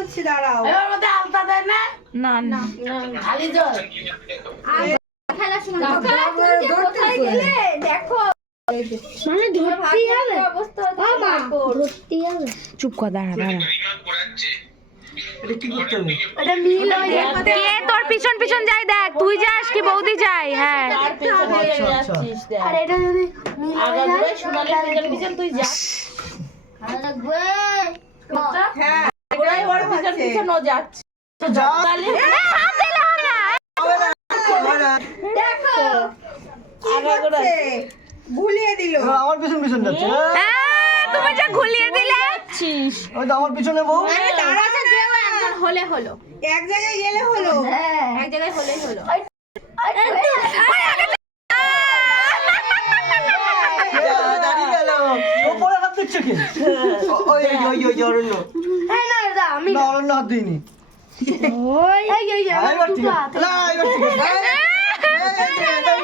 করছি দাঁড়াও। এবার মধ্যে আলতা দেয় না? না না। খালি জল। মানে চুপ কর দাঁড়া দাঁড়া। তোর পিছন পিছন যাই দেখ। তুই যাস কি বৌদি যাই হ্যাঁ। আর এটা যদি সোনালি পিছন পিছন তুই যা। হ্যাঁ। ওরাই ওর পিছন পিছন ও যাচ্ছে। দেখো। গুলিয়ে দিল। আমার পিছন পিছন যাচ্ছে তুমি যা ঘুলিয়ে দিলে। ওই তো আমার পিছনে বউ। আরে দাঁড়া আচ্ছা যেও একজন হলে হলো। এক জায়গায় গেলে হলো। এক জায়গায় হলেই হলো। দাঁড়িয়ে গেল ও হাত দিচ্ছে কি? ওই ওই ওই ওই অরণ্য এই না এটা আমি না অরণ্য হাত দিইনি ওই এই এই এই এবার ঠিক আছে না এবার ঠিক আছে এই, এই, এই, এই,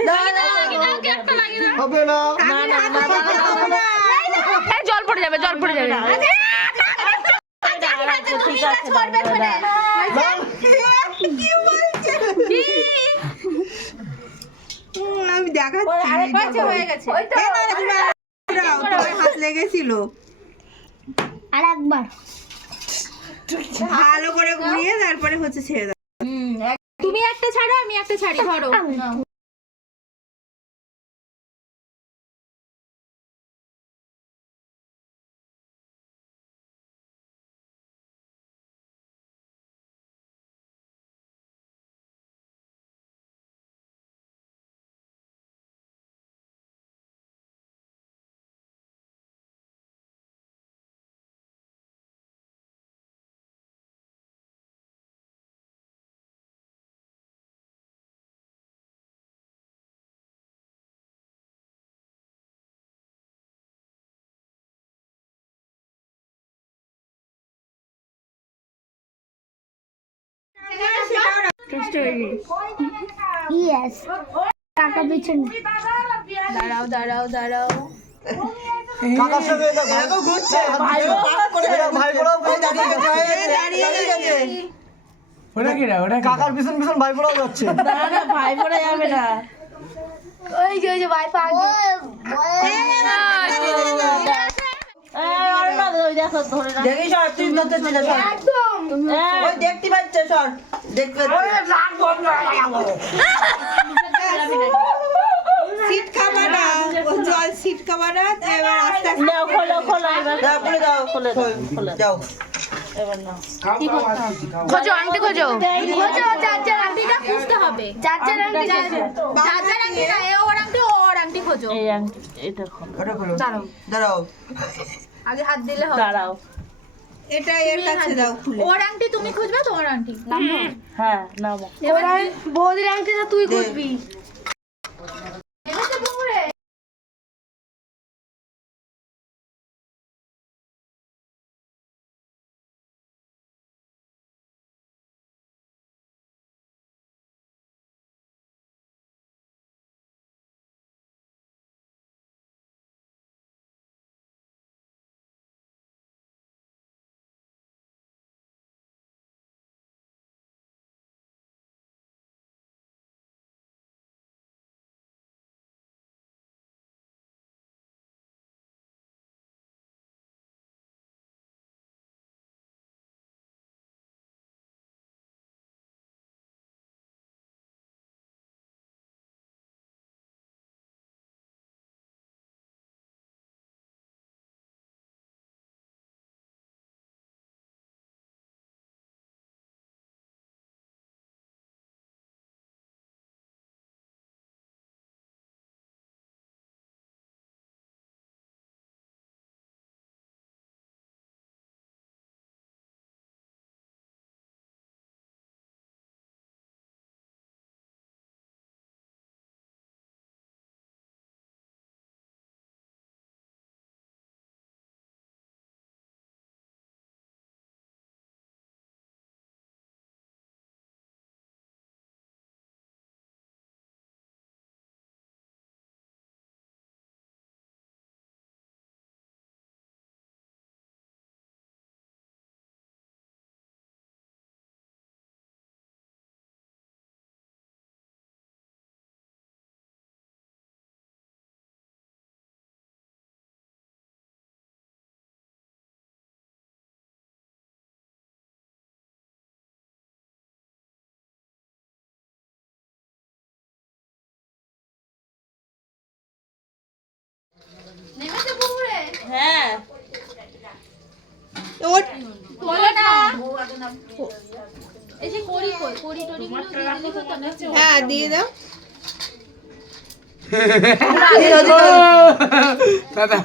না, না, না। হবে না হবে না এই জল পড়ে যাবে জল পড়ে যাবে ঠিক আছে দাঁড়া। হুম, আমি দেখাচ্ছি হয়ে গেছে। হাত লেগেছিল। আর একবার ভালো করে ঘুরিয়ে তারপরে হচ্ছে ছেড়ে দাও। তুমি একটা ছাড়ো আমি একটা ছাড়ি ধরো। ইয়েস পিছনে দাঁড়াও দাঁড়াও দাঁড়াও কাকার সঙ্গে ভাই তো ঘুরছে ভাই ভাই পড়াও দাঁড়িয়ে গেছে দাঁড়িয়ে গেছে কাকার পিছন পিছন ভাই পড়াও যাচ্ছে না না ভাই পড়ে যাবে না ওই যে ওই যে ভাই পা এই অরণ্য, ওই দেখো ধরে দেখি সর তুই ধরতে ছিল সর একদম ওই দেখতে পাচ্ছে সর দেখতে সিট খাবা না জল সিট খাবা না এবার আস্তে আস্তে নাও খোলো খোলো এবার। দাও খুলে দাও খুলে দাও খুলে দাও। যাও। এবার নাও। খোঁজো আংটি খোঁজো। খোঁজো চার্জার আংটিটা খুঁজতে হবে। চার্জার আংটি না এ ওর ও ওর আংটি খোঁজো। এই আংটি এটা খোলো ওটা দাঁড়াও। আগে হাত দিলে হবে। দাঁড়াও। এটা এর কাছে দাও খুলে। ওর আংটি তুমি খুঁজবে তোমার আংটি? হ্যাঁ নামো। এবার বৌদির আংটিটা তুই খুঁজবি? হ্যাঁ। হ্যাঁ দিয়ে দাও। দাদা।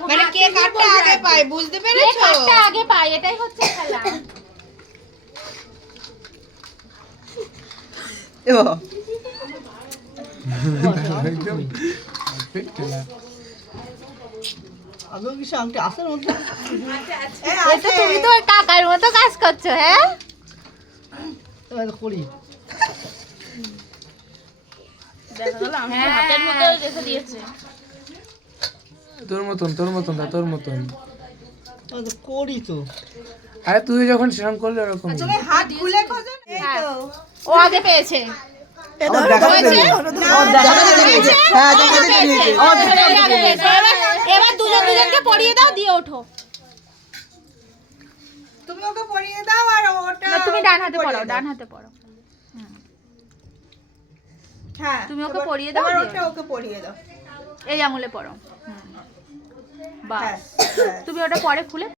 মানে কে কাটটা আগে পায় বুঝতে কে পেরেছ? কাটটা আগে পাই এটাই হচ্ছে খেলা। এ বাবা। তুমি তো কাকার মতো কাজ করছ হ্যাঁ করি দেখা গেল আমি তো হাতের মতো রেখে দিয়েছে তোর মতন তোর মতন দা তোর মতন। করি তো আরে তুই যখন সেরকম করলে ওরকম হাত খুলে খোঁজো। ও আগে পেয়েছে। এবার- এবার দুজন দুজনকে পড়িয়ে দাও দিয়ে ওঠো। তুমি ওকে পরিয়ে দাও আর ওটা তুমি ডান হাতে পড়াও ডান হাতে হ্যাঁ তুমি ওকে দাও, ওটা ওকে পরিয়ে দাও। এই আঙুলে পড়ো বাস হ্যাঁ হ্যাঁ। তুমি ওটা পরে খুলে